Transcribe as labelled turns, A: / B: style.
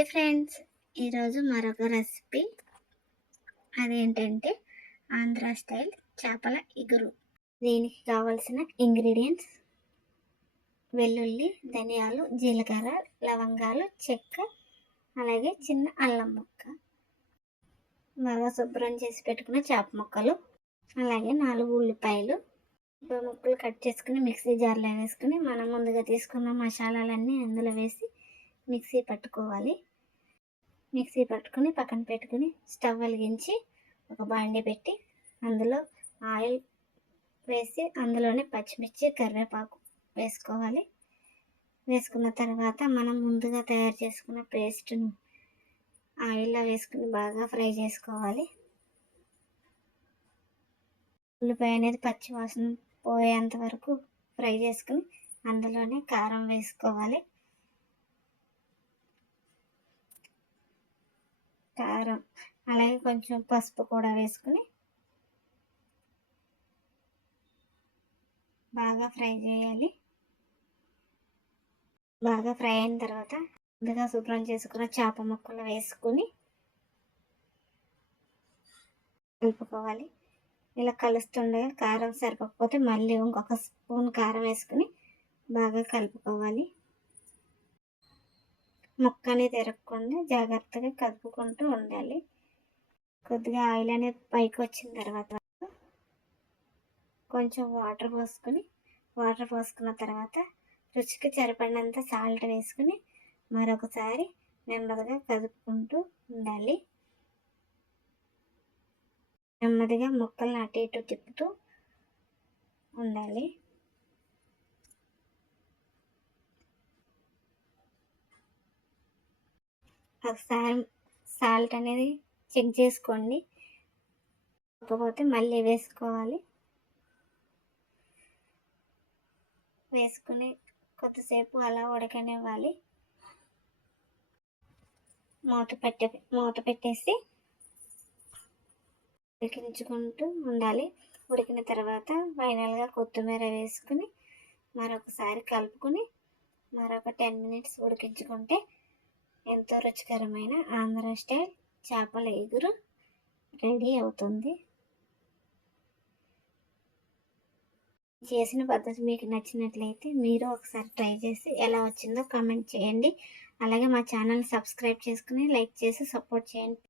A: Hi friends. ఈరోజు మరొక recipe. అదేంటంటే ఆంధ్ర స్టైల్ చేపల ఇగురు. దీనికి కావలసిన ఇంగ్రీడియంట్స్ వెల్లుల్లి ధనియాలు జీలకర్ర లవంగాలు చెక్క అలాగే చిన్న అల్లం ముక్క. బాగా శుభ్రం చేసి పెట్టుకున్న చేప ముక్కలు అలాగే నాలుగు ఉల్లిపాయలు. ఉల్లిపాయ ముక్కలు కట్ చేసుకుని మిక్సీ జార్లో వేసుకుని మనం ముందుగా తీసుకున్న మసాలాలన్నీ అందులో వేసి మిక్సీ పట్టుకోవాలి. మిక్సీ పట్టుకుని పక్కన పెట్టుకుని స్టవ్ వెలిగించి ఒక బాండి పెట్టి అందులో ఆయిల్ వేసి అందులోనే పచ్చిమిర్చి కరివేపాకు వేసుకోవాలి. వేసుకున్న తర్వాత మనం ముందుగా తయారు చేసుకున్న పేస్ట్ను ఆయిల్లో వేసుకుని బాగా ఫ్రై చేసుకోవాలి. ఉల్లిపాయ అనేది పచ్చి వాసన పోయేంత వరకు ఫ్రై చేసుకుని అందులోనే కారం వేసుకోవాలి. కారం అలాగే కొంచెం పసుపు కూడా వేసుకుని బాగా ఫ్రై చేయాలి. బాగా ఫ్రై అయిన తర్వాత ముందుగా శుభ్రం చేసుకున్న చేప ముక్కలు వేసుకుని కలుపుకోవాలి. ఇలా కలుస్తుండగా కారం సరిపోకపోతే మళ్ళీ ఇంకొక స్పూన్ కారం వేసుకుని బాగా కలుపుకోవాలి. ముక్క అనేది తిరగకుండా జాగ్రత్తగా కదుపుకుంటూ ఉండాలి. కొద్దిగా ఆయిల్ అనేది పైకి వచ్చిన తర్వాత కొంచెం వాటర్ పోసుకొని వాటర్ పోసుకున్న తర్వాత రుచికి సరిపడినంత సాల్ట్ వేసుకుని మరొకసారి నెమ్మదిగా కదుపుకుంటూ ఉండాలి. నెమ్మదిగా ముక్కలను అటు ఇటు తిప్పుతూ ఉండాలి. ఒకసారి సాల్ట్ అనేది చెక్ చేసుకోండి. కాకపోతే మళ్ళీ వేసుకోవాలి. వేసుకుని కొద్దిసేపు అలా ఉడకనివ్వాలి. మూత పెట్టే మూత పెట్టేసి ఉడికించుకుంటూ ఉండాలి. ఉడికిన తర్వాత ఫైనల్గా కొత్తిమీర వేసుకుని మరొకసారి కలుపుకొని మరొక టెన్ మినిట్స్ ఉడికించుకుంటే ఎంతో రుచికరమైన ఆంధ్ర స్టైల్ చేపల ఎగురు రెడీ అవుతుంది. చేసిన పద్ధతి మీకు నచ్చినట్లయితే మీరు ఒకసారి ట్రై చేసి ఎలా వచ్చిందో కామెంట్ చేయండి. అలాగే మా ఛానల్ సబ్స్క్రైబ్ చేసుకుని లైక్ చేసి సపోర్ట్ చేయండి.